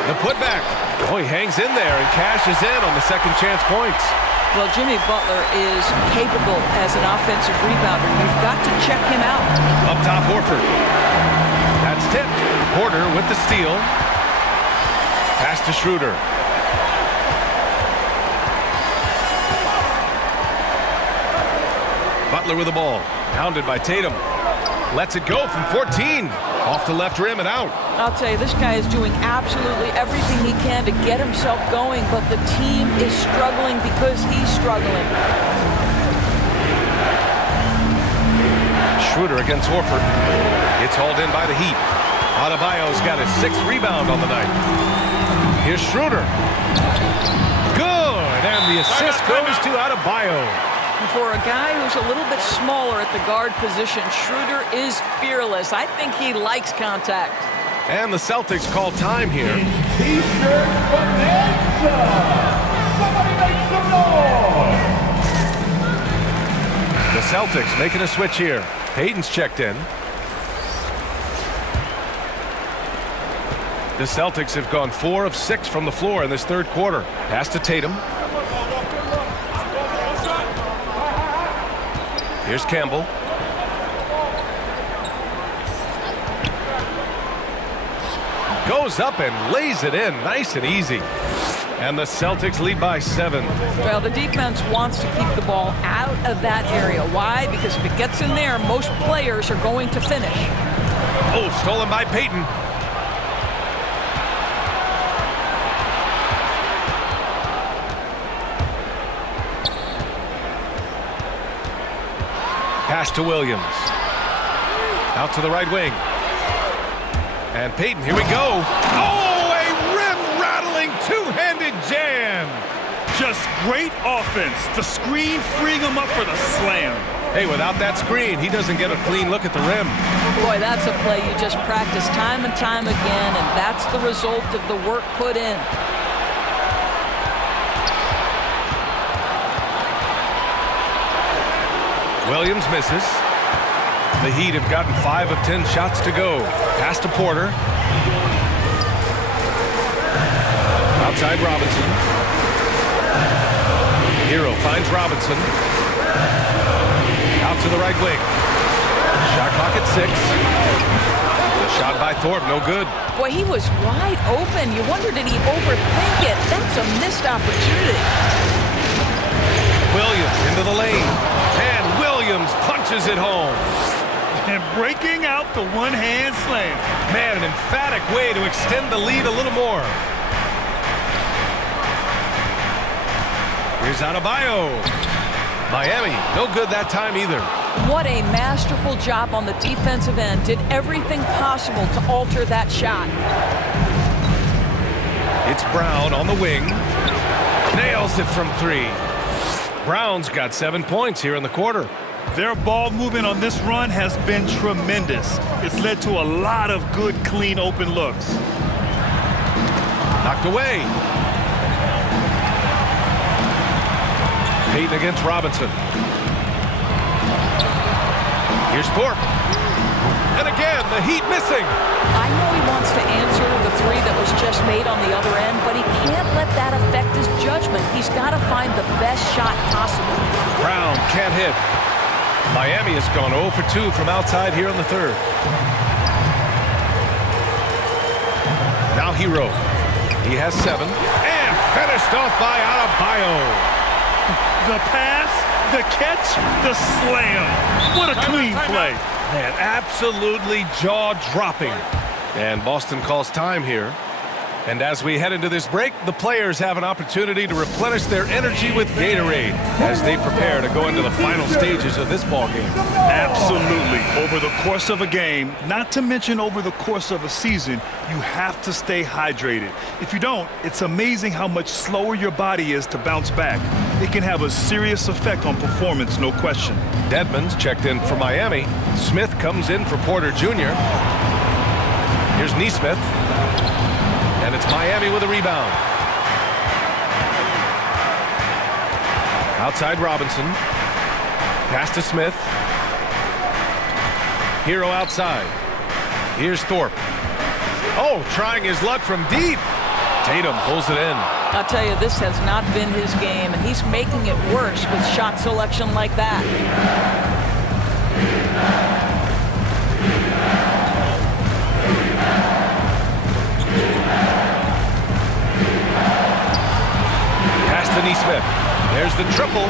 The putback. Oh, he hangs in there and cashes in on the second chance points. Well, Jimmy Butler is capable as an offensive rebounder. You've got to check him out. Up top, Horford. That's tipped. Porter with the steal. Pass to Schroeder. Butler with the ball. Pounded by Tatum. Lets it go from 14. Off the left rim and out. I'll tell you, this guy is doing absolutely everything he can to get himself going, but the team is struggling because he's struggling. Schroeder against Horford. It's hauled in by the Heat. Adebayo's got his 6th rebound on the night. Here's Schroeder. Good, and the assist goes to Adebayo. For a guy who's a little bit smaller at the guard position, Schroeder is fearless. I think he likes contact. And the Celtics call time here. T-shirt bonanza! Somebody make some noise! The Celtics making a switch here. Payton's checked in. The Celtics have gone 4 of 6 from the floor in this third quarter. Pass to Tatum. Here's Campbell. Goes up and lays it in nice and easy. And the Celtics lead by 7. Well, the defense wants to keep the ball out of that area. Why? Because if it gets in there, most players are going to finish. Oh, stolen by Payton. Pass to Williams. Out to the right wing. And Payton, here we go. Oh, a rim-rattling two-handed jam. Just great offense. The screen freeing him up for the slam. Hey, without that screen, he doesn't get a clean look at the rim. Boy, that's a play you just practice time and time again, and that's the result of the work put in. Williams misses. The Heat have gotten 5 of 10 shots to go. Pass to Porter. Outside Robinson. Hero finds Robinson. Out to the right wing. Shot clock at 6. The shot by Thorpe, no good. Boy, he was wide open. You wonder, did he overthink it? That's a missed opportunity. Williams into the lane. And Williams punches it home. And breaking out the one-hand slam. Man, an emphatic way to extend the lead a little more. Here's Adebayo. Miami, no good that time either. What a masterful job on the defensive end. Did everything possible to alter that shot. It's Brown on the wing. Nails it from 3. Brown's got 7 points here in the quarter. Their ball movement on this run has been tremendous. It's led to a lot of good, clean, open looks. Knocked away. Payton against Robinson. Here's Thorpe. And again, the Heat missing. I know he wants to answer the 3 that was just made on the other end, but he can't let that affect his judgment. He's got to find the best shot possible. Brown can't hit. Miami has gone 0 for 2 from outside here in the 3rd. Now Hero. He has 7. And finished off by Adebayo. The pass, the catch, the slam. What a clean play. Man, absolutely jaw-dropping. And Boston calls time here. And as we head into this break, the players have an opportunity to replenish their energy with Gatorade as they prepare to go into the final stages of this ball game. Absolutely. Over the course of a game, not to mention over the course of a season, you have to stay hydrated. If you don't, it's amazing how much slower your body is to bounce back. It can have a serious effect on performance, no question. Dedmon's checked in for Miami. Smith comes in for Porter Jr. Here's Nesmith. And it's Miami with a rebound. Outside Robinson. Pass to Smith. Hero outside. Here's Thorpe. Oh, trying his luck from deep. Tatum pulls it in. I'll tell you, this has not been his game, and he's making it worse with shot selection like that. Smith. There's the triple.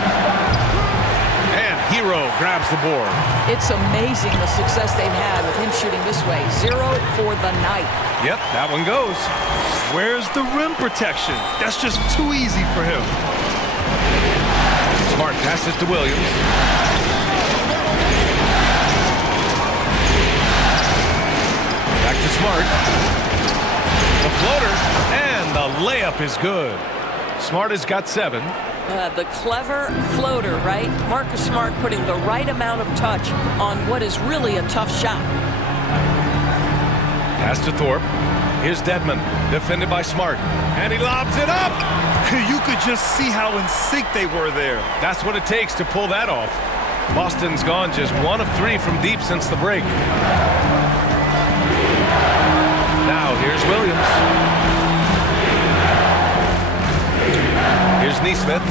And Hero grabs the board. It's amazing the success they've had with him shooting this way. 0 for the night. Yep, that one goes. Where's the rim protection? That's just too easy for him. Smart passes to Williams. Back to Smart. The floater. And the layup is good. Smart has got 7. The clever floater, right? Marcus Smart putting the right amount of touch on what is really a tough shot. Pass to Thorpe. Here's Dedmon, defended by Smart. And he lobs it up! You could just see how in sync they were there. That's what it takes to pull that off. Boston's gone just 1 of 3 from deep since the break. Now here's Williams. Here's Nesmith.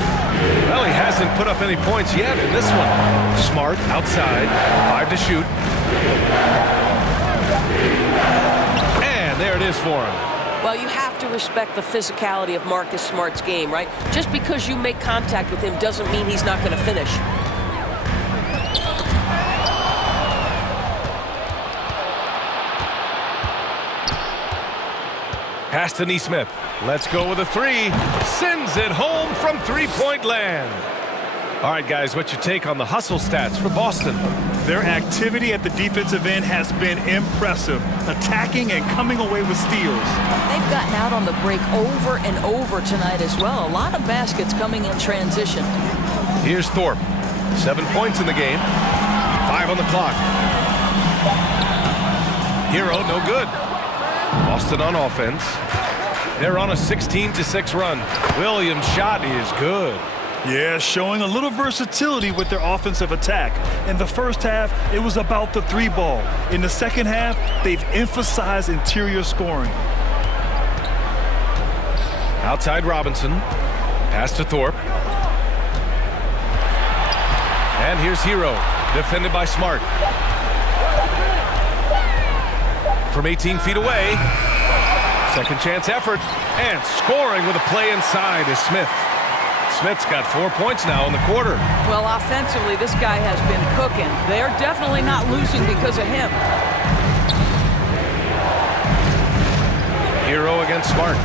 Well, he hasn't put up any points yet in this one. Smart outside, 5 to shoot. And there it is for him. Well, you have to respect the physicality of Marcus Smart's game, right? Just because you make contact with him doesn't mean he's not going to finish. Pass to Nesmith. Let's go with a 3. Sends it home from three-point land. All right, guys, what's your take on the hustle stats for Boston? Their activity at the defensive end has been impressive, attacking and coming away with steals. They've gotten out on the break over and over tonight as well. A lot of baskets coming in transition. Here's Thorpe. 7 points in the game. 5 on the clock. Hero, no good. Boston on offense. They're on a 16-6 run. Williams' shot is good. Yeah, showing a little versatility with their offensive attack. In the first half, it was about the 3-ball. In the second half, they've emphasized interior scoring. Outside Robinson. Pass to Thorpe. And here's Hero, defended by Smart. From 18 feet away. Second chance effort. And scoring with a play inside is Smith. Smith's got 4 points now in the quarter. Well, offensively, this guy has been cooking. They're definitely not losing because of him. Hero against Smart.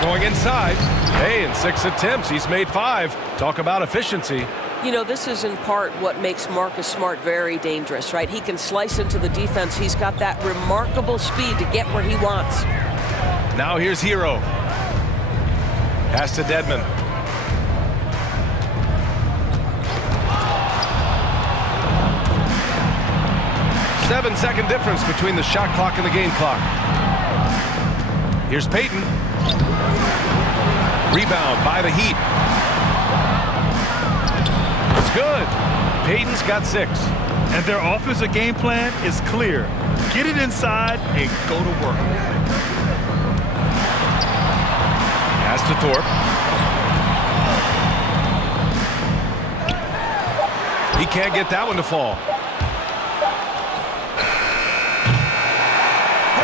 Going inside. Hey, in 6 attempts, he's made 5. Talk about efficiency. You know, this is in part what makes Marcus Smart very dangerous, right? He can slice into the defense. He's got that remarkable speed to get where he wants. Now here's Hero. Pass to Dedmon. Seven-second difference between the shot clock and the game clock. Here's Payton. Rebound by the Heat. It's good. Payton's got 6. And their offensive game plan is clear. Get it inside and go to work. Pass to Thorpe. He can't get that one to fall.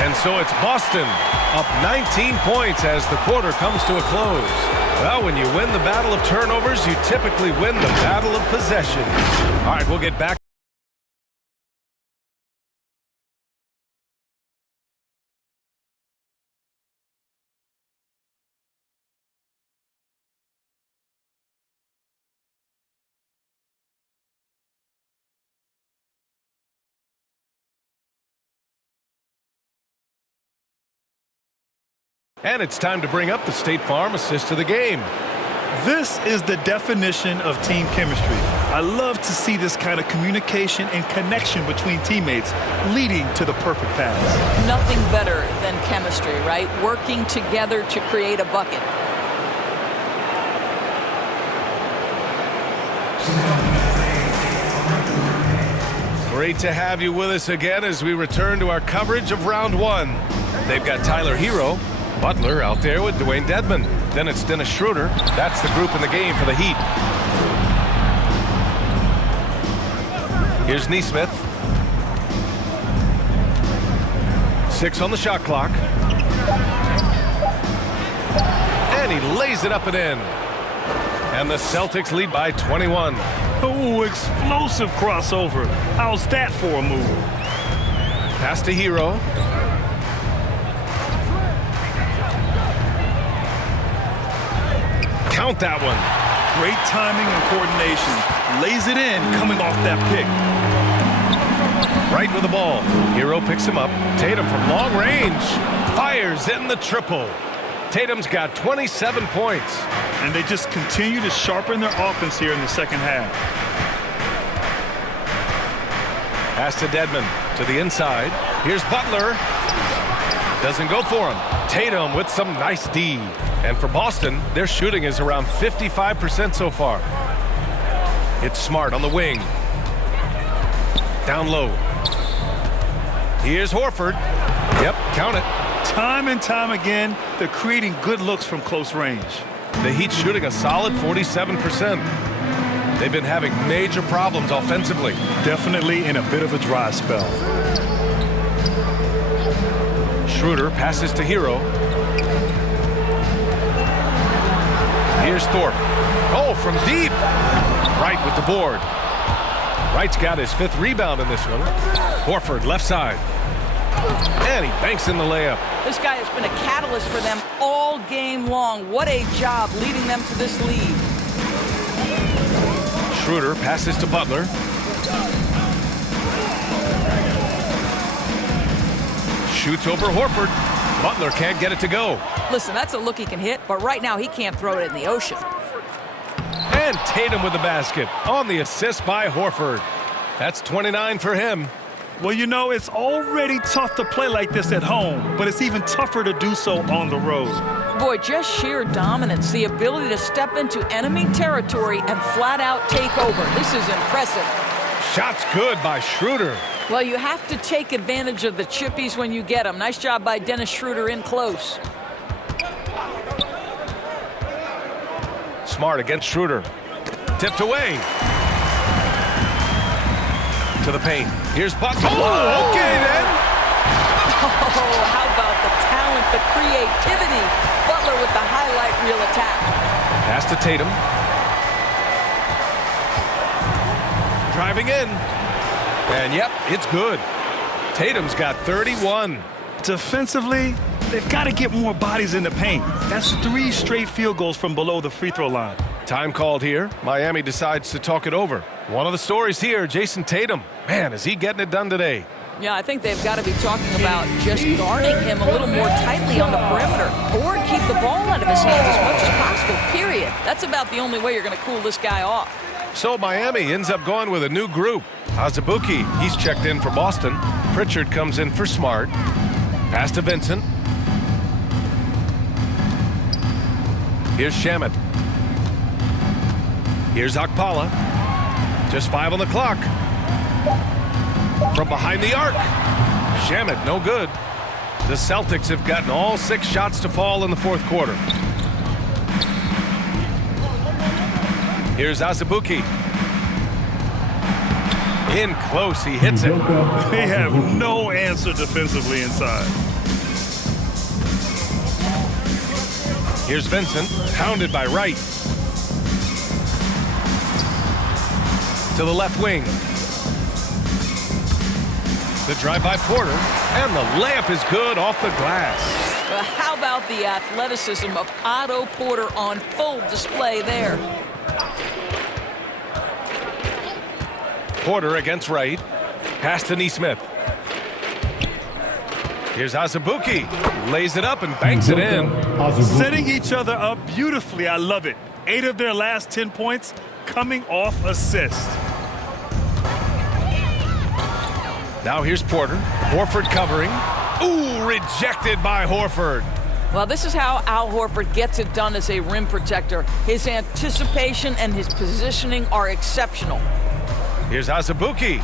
And so it's Boston up 19 points as the quarter comes to a close. Well, when you win the battle of turnovers, you typically win the battle of possession. All right, we'll get back. And it's time to bring up the State Farm assist of the game. This is the definition of team chemistry. I love to see this kind of communication and connection between teammates leading to the perfect pass. Nothing better than chemistry, right? Working together to create a bucket. Great to have you with us again as we return to our coverage of round 1. They've got Tyler Hero, Butler out there with Dwayne Dedmon. Then it's Dennis Schroeder. That's the group in the game for the Heat. Here's Nesmith. 6 on the shot clock. And he lays it up and in. And the Celtics lead by 21. Oh, explosive crossover. How's that for a move? Pass to Hero. Count that one. Great timing and coordination. Lays it in coming off that pick. Right with the ball. Hero picks him up. Tatum from long range. Fires in the triple. Tatum's got 27 points. And they just continue to sharpen their offense here in the second half. Pass to Dedmon. To the inside. Here's Butler. Doesn't go for him. Tatum with some nice D. And for Boston, their shooting is around 55% so far. It's Smart on the wing. Down low. Here's Horford. Yep, count it. Time and time again, they're creating good looks from close range. The Heat shooting a solid 47%. They've been having major problems offensively. Definitely in a bit of a dry spell. Schroeder passes to Hero. Here's Thorpe. Oh, from deep. Wright with the board. Wright's got his 5th rebound in this one. Horford left side. And he banks in the layup. This guy has been a catalyst for them all game long. What a job leading them to this lead. Schroeder passes to Butler. Shoots over Horford. Butler can't get it to go. Listen, that's a look he can hit, but right now he can't throw it in the ocean. And Tatum with the basket on the assist by Horford. That's 29 for him. Well, you know, it's already tough to play like this at home, but it's even tougher to do so on the road. Boy, just sheer dominance, the ability to step into enemy territory and flat out take over. This is impressive. Shot's good by Schroeder. Well, you have to take advantage of the chippies when you get them. Nice job by Dennis Schroeder in close. Smart against Schroeder. Tipped away. To the paint. Here's Butler. Oh, okay then. Oh, how about the talent, the creativity. Butler with the highlight reel attack. Pass to Tatum. Driving in. And yep, it's good. Tatum's got 31. Defensively, they've got to get more bodies in the paint. That's 3 straight field goals from below the free throw line. Time called here. Miami decides to talk it over. One of the stories here, Jason Tatum. Man, is he getting it done today? Yeah, I think they've got to be talking about just guarding him a little more tightly on the perimeter or keep the ball out of his hands as much as possible, period. That's about the only way you're going to cool this guy off. So Miami ends up going with a new group. Azubuike, he's checked in for Boston. Pritchard comes in for Smart. Pass to Vincent. Here's Shamet. Here's Okpala. Just 5 on the clock. From behind the arc. Shamet, no good. The Celtics have gotten all 6 shots to fall in the fourth quarter. Here's Azubuike. In close, he hits it. They have no answer defensively inside. Here's Vincent, pounded by Wright. To the left wing. The drive by Porter, and the layup is good off the glass. Well, how about the athleticism of Otto Porter on full display there? Porter against Wright. Pass to Nesmith. Here's Azubuike. Lays it up and banks it in. Setting each other up beautifully. I love it. 8 of their last 10 points coming off assists. Now here's Porter. Horford covering. Ooh, rejected by Horford. Well, this is how Al Horford gets it done as a rim protector. His anticipation and his positioning are exceptional. Here's Azubuike.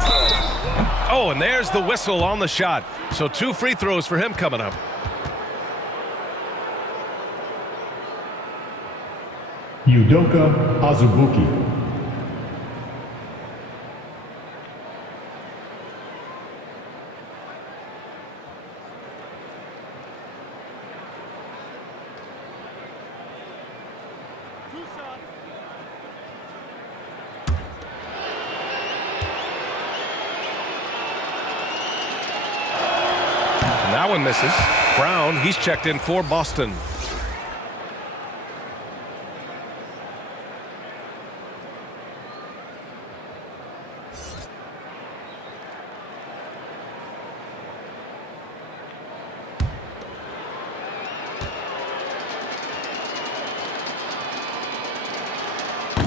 Oh, and there's the whistle on the shot. So 2 free throws for him coming up. Udoka Azubuike. That one misses. Brown, he's checked in for Boston.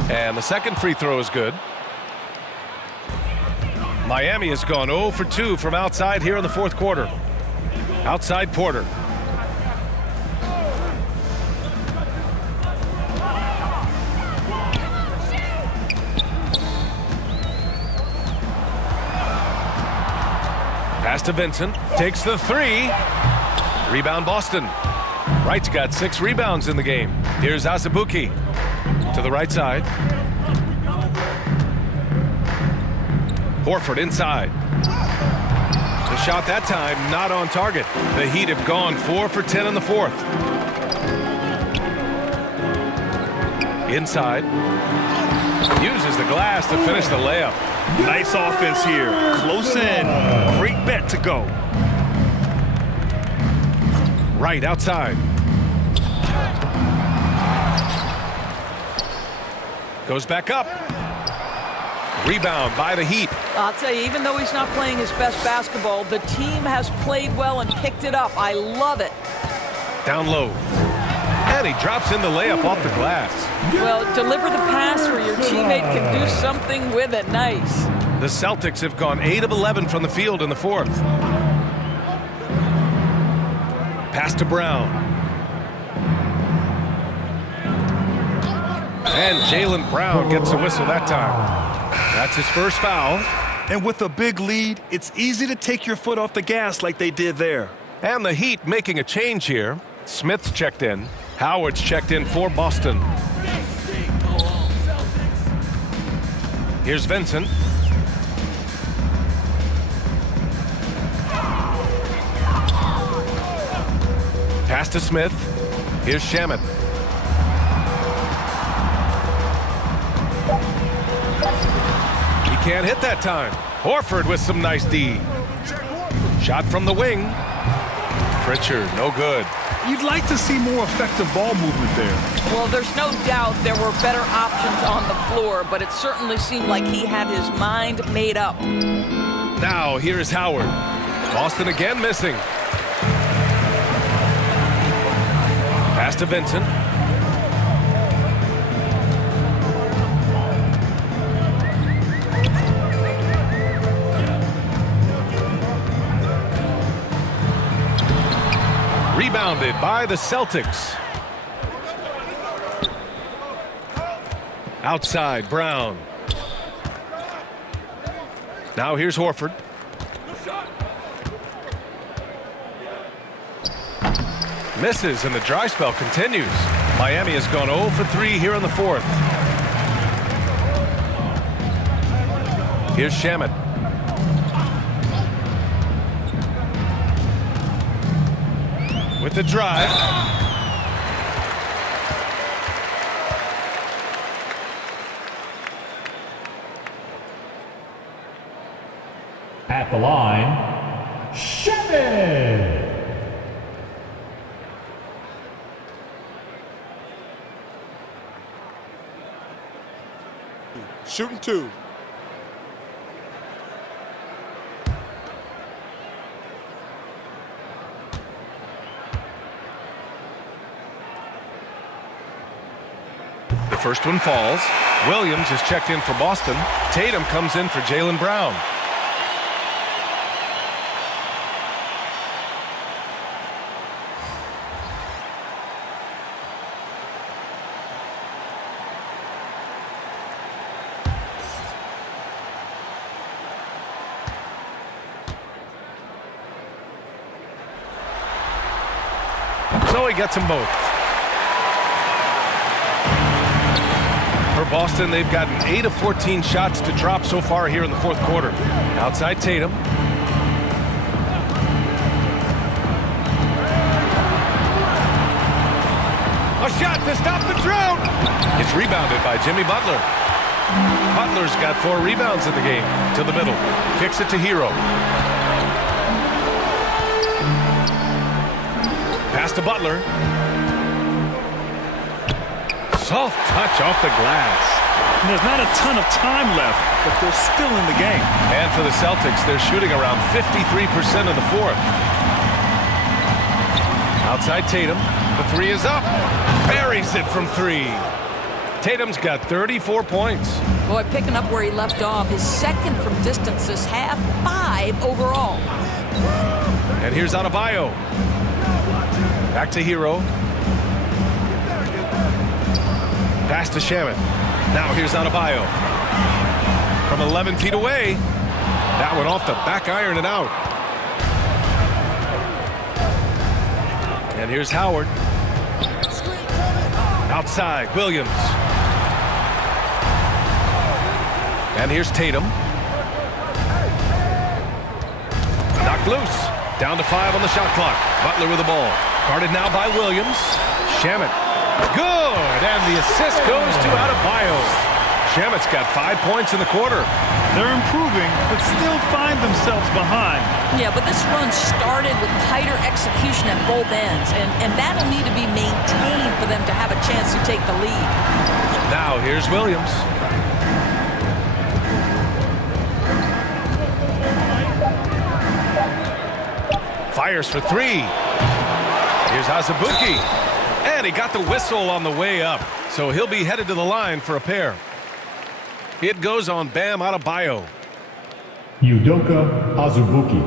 And the second free throw is good. Miami has gone 0 for 2 from outside here in the fourth quarter. Outside Porter. Pass to Vincent. Takes the 3. Rebound Boston. Wright's got 6 rebounds in the game. Here's Azubuike. To the right side. Horford inside. The shot that time not on target. The Heat have gone 4 for 10 in the fourth. Inside. Uses the glass to finish the layup. Nice offense here. Close in. Great bet to go. Right outside. Goes back up. Rebound by the Heat. I'll tell you, even though he's not playing his best basketball, the team has played well and picked it up. I love it. Down low. And he drops in the layup off the glass. Well, deliver the pass where your teammate can do something with it. Nice. The Celtics have gone 8 of 11 from the field in the fourth. Pass to Brown. And Jaylen Brown gets a whistle that time. That's his first foul. And with a big lead, it's easy to take your foot off the gas like they did there. And the Heat making a change here. Smith's checked in. Howard's checked in for Boston. Here's Vincent. Pass to Smith. Here's Shamet. can't hit that time. Horford with some nice D. Shot from the wing. Pritchard, no good. You'd like to see more effective ball movement there. Well, there's no doubt there were better options on the floor, but it certainly seemed like he had his mind made up. Now, here's Howard. Boston again missing. Pass to Vincent. Rebounded by the Celtics. Outside, Brown. Now here's Horford. Misses, and the dry spell continues. Miami has gone 0 for 3 here in the fourth. Here's Shamet. With the drive. At the line, Shamet. Shooting 2. The first one falls. Williams is checked in for Boston. Tatum comes in for Jaylen Brown. So he gets them both. For Boston, they've gotten 8 of 14 shots to drop so far here in the fourth quarter. Outside Tatum. A shot to stop the drought. It's rebounded by Jimmy Butler. Butler's got 4 rebounds in the game. To the middle. Kicks it to Hero. Pass to Butler. Soft touch off the glass. And there's not a ton of time left, but they're still in the game. And for the Celtics, they're shooting around 53% in the fourth. Outside Tatum. The 3 is up. Buries it from 3. Tatum's got 34 points. Boy, picking up where he left off. His second from distance this half, 5 overall. And here's Adebayo. Back to Hero. Pass to Shamet. Now here's Adebayo. From 11 feet away. That one off the back iron and out. And here's Howard. Outside, Williams. And here's Tatum. Knocked loose. Down to 5 on the shot clock. Butler with the ball. Guarded now by Williams. Shamet. Good! And the assist goes to Adebayo. Shamet's got 5 points in the quarter. They're improving, but still find themselves behind. Yeah, but this run started with tighter execution at both ends, and that'll need to be maintained for them to have a chance to take the lead. Now here's Williams. Fires for 3. Here's Azubuike. And he got the whistle on the way up. So he'll be headed to the line for a pair. It goes on Bam Adebayo. Udoka Azubuike.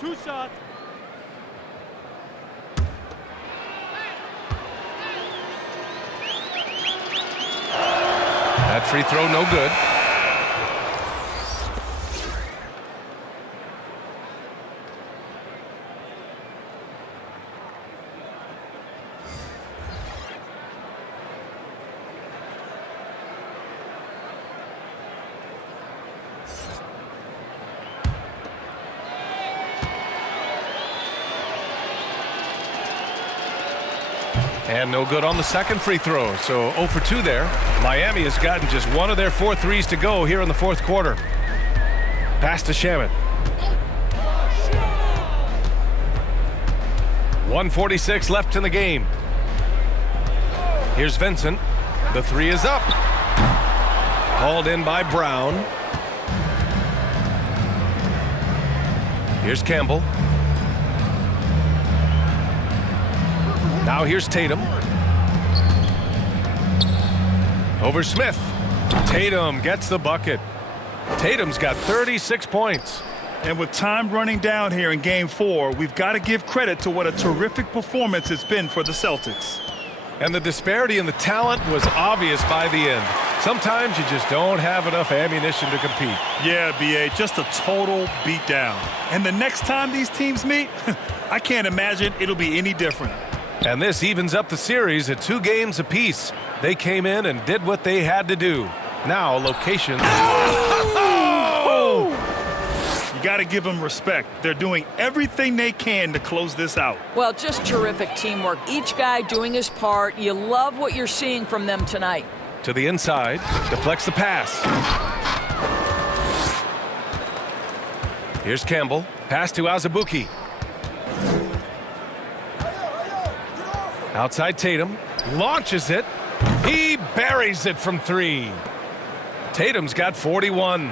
Two shot. That free throw no good. And no good on the second free throw, so 0 for 2 there. Miami has gotten just one of their 4 threes to go here in the fourth quarter. Pass to Shamet. 1:46 left in the game. Here's Vincent. The three is up. Hauled in by Brown. Here's Campbell. Now here's Tatum. Over Smith. Tatum gets the bucket. Tatum's got 36 points. And with time running down here in Game 4, we've got to give credit to what a terrific performance it's been for the Celtics. And the disparity in the talent was obvious by the end. Sometimes you just don't have enough ammunition to compete. Yeah, B.A., just a total beatdown. And the next time these teams meet, I can't imagine it'll be any different. And this evens up the series at 2 games apiece. They came in and did what they had to do. Now, location. You got to give them respect. They're doing everything they can to close this out. Well, just terrific teamwork. Each guy doing his part. You love what you're seeing from them tonight. To the inside, deflects the pass. Here's Campbell. Pass to Azubuike. Outside Tatum. Launches it. He buries it from 3. Tatum's got 41.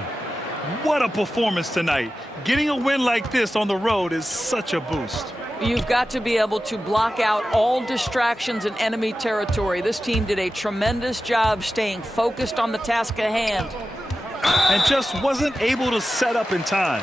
What a performance tonight. Getting a win like this on the road is such a boost. You've got to be able to block out all distractions in enemy territory. This team did a tremendous job staying focused on the task at hand. And just wasn't able to set up in time.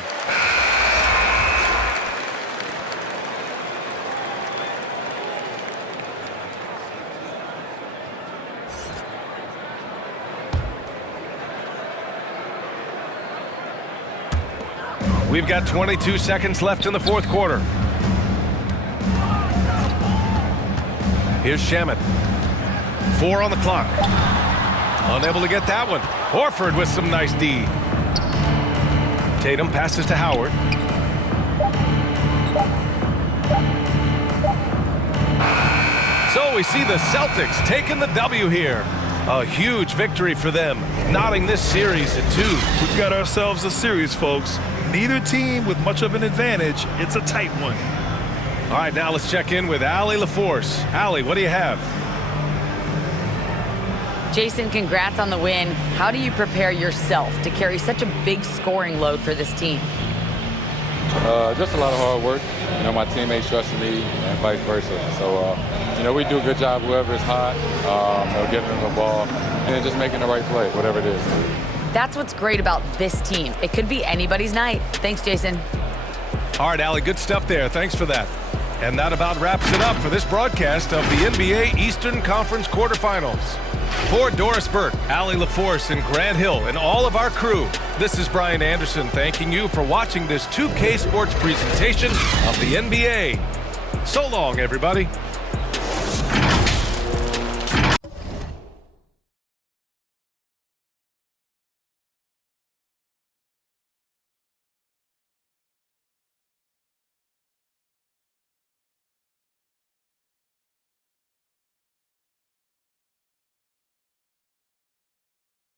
We've got 22 seconds left in the fourth quarter. Here's Shamet. 4 on the clock. Unable to get that one. Horford with some nice D. Tatum passes to Howard. So we see the Celtics taking the W here. A huge victory for them, knotting this series at 2. We've got ourselves a series, folks. Neither team with much of an advantage. It's a tight one. All right, now let's check in with Allie LaForce. Allie, what do you have? Jason, congrats on the win. How do you prepare yourself to carry such a big scoring load for this team? Just a lot of hard work. You know, my teammates trusting me and vice versa. So, you know, we do a good job whoever is hot, getting them the ball, and just making the right play, whatever it is. That's what's great about this team. It could be anybody's night. Thanks, Jason. All right, Allie, good stuff there. Thanks for that. And that about wraps it up for this broadcast of the NBA Eastern Conference quarterfinals. For Doris Burke, Allie LaForce, and Grant Hill, and all of our crew, this is Brian Anderson thanking you for watching this 2K Sports presentation of the NBA. So long, everybody.